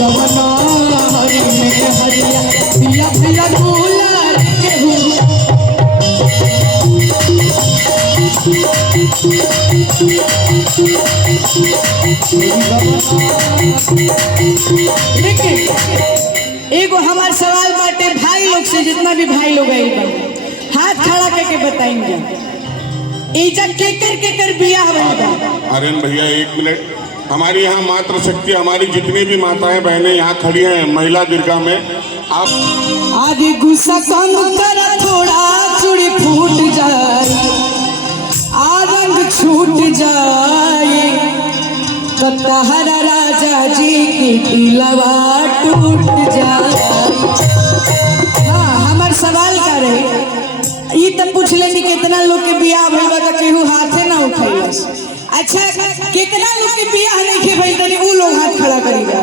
गवना हरी में हरिया पिया पिया दुलार के लेकिन एगो हमार सवाल बाटे भाई लोग से, जितना भी भाई लोग आए हाथ खड़ा करके बताएंगे एजा केकर बियाह होगा। आर्यन भैया एक मिनट, हमारी यहाँ मातृ शक्ति, हमारी जितनी भी माताएं बहनें यहाँ खड़ी हैं महिला दीर्घा में, आप आगे गुस्सा कम कर, थोड़ा चूड़ी फूट जाए, आरंग छूट जाए, तो तहरा राजा जी की दिलवा टूट जाए। हाँ, हमार सवाल करे ये तब पूछ लेनी कितना लोग के बियाह भइल बा, केहू हाथे ना उठैलस। अच्छा, कितना लोग के बियाह नहीं के भइल तनी उ लोग हाथ खड़ा करी जा।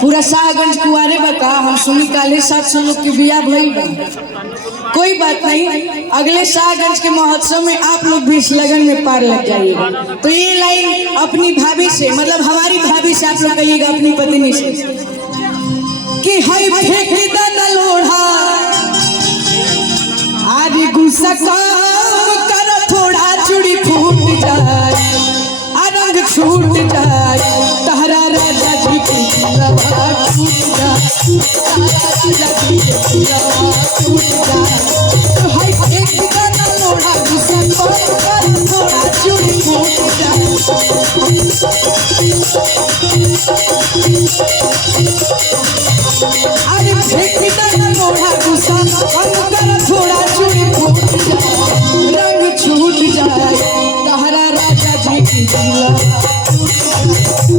पूरा शाहगंज कुआरे बका हम सुनी काले 700 लोग के बियाह भइल बा। कोई बात नहीं, अगले शाहगंज के महोत्सव में आप लोग भी इस लगन में पार लग जाइएगा। तो ये लाइन अपनी भाभी से, मतलब हमारी भाभी से आप लोग कहिएगा, अपनी पत्नी से कि हाय फेंक दा लोढ़ा, आगे गुस्सा काम कर, थोड़ा चूड़ी फूट जाए, रंग छूट जाए, तहरा राजा जी की दिलवा टूट जाए, तहरा राजा जी की दिलवा टूट जाए। तो हाय एक गाना लोढ़ा, गुस्सा काम कर, थोड़ा चूड़ी फूट जाए। अरे फेंक गाना लोढ़ा, गुस्सा काम कर, थोड़ा चूड़ी फूट जाए, रंग छूट जाए, तहरा राजा जी की दिलवा टूट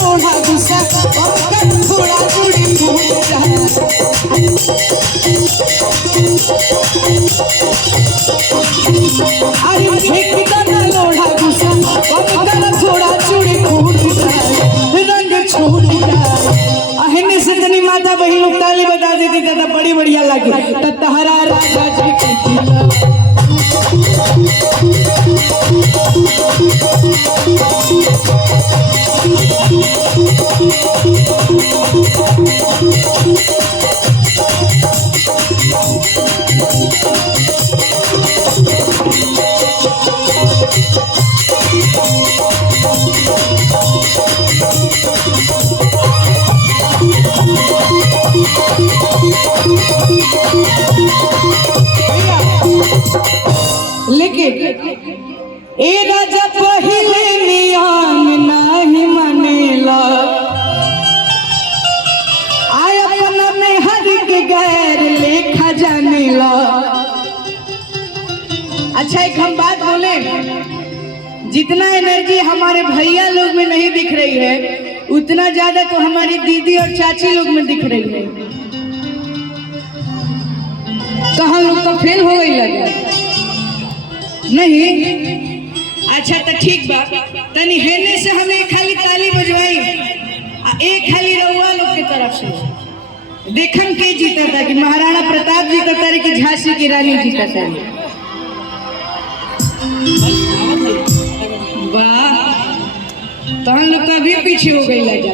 लोढ़ा, गुस्सा थोड़ा चूड़ी फूट जाए। अरे लोढ़ा, गुस्सा थोड़ा चूड़ी फूट जाए, रंग छूट जाए। अहने से तनी माता बहन लोग ताली बजा देती तो बड़ी बढ़िया लगे। तो तहरा राजा जी की लेकिन ए राजा पहिले नियम नहीं मनेला, आय अपना में हर के गैर लेखा जानेला। अच्छा, एक हम बात बोले, जितना एनर्जी हमारे भैया लोग में नहीं दिख रही है, उतना ज्यादा तो हमारी दीदी और चाची लोग में दिख रही है। तो हम लोग तो फेल हो गई लगे नहीं। अच्छा तो ठीक बा, तनी हेने से हमें खाली ताली बजवाई, एक खाली रउआ लोग की तरफ से देखन के जीता था कि महाराणा प्रताप जीता था कि झांसी की रानी जीता था। वाह, तो हम लोग तो अभी पीछे हो गई लगा।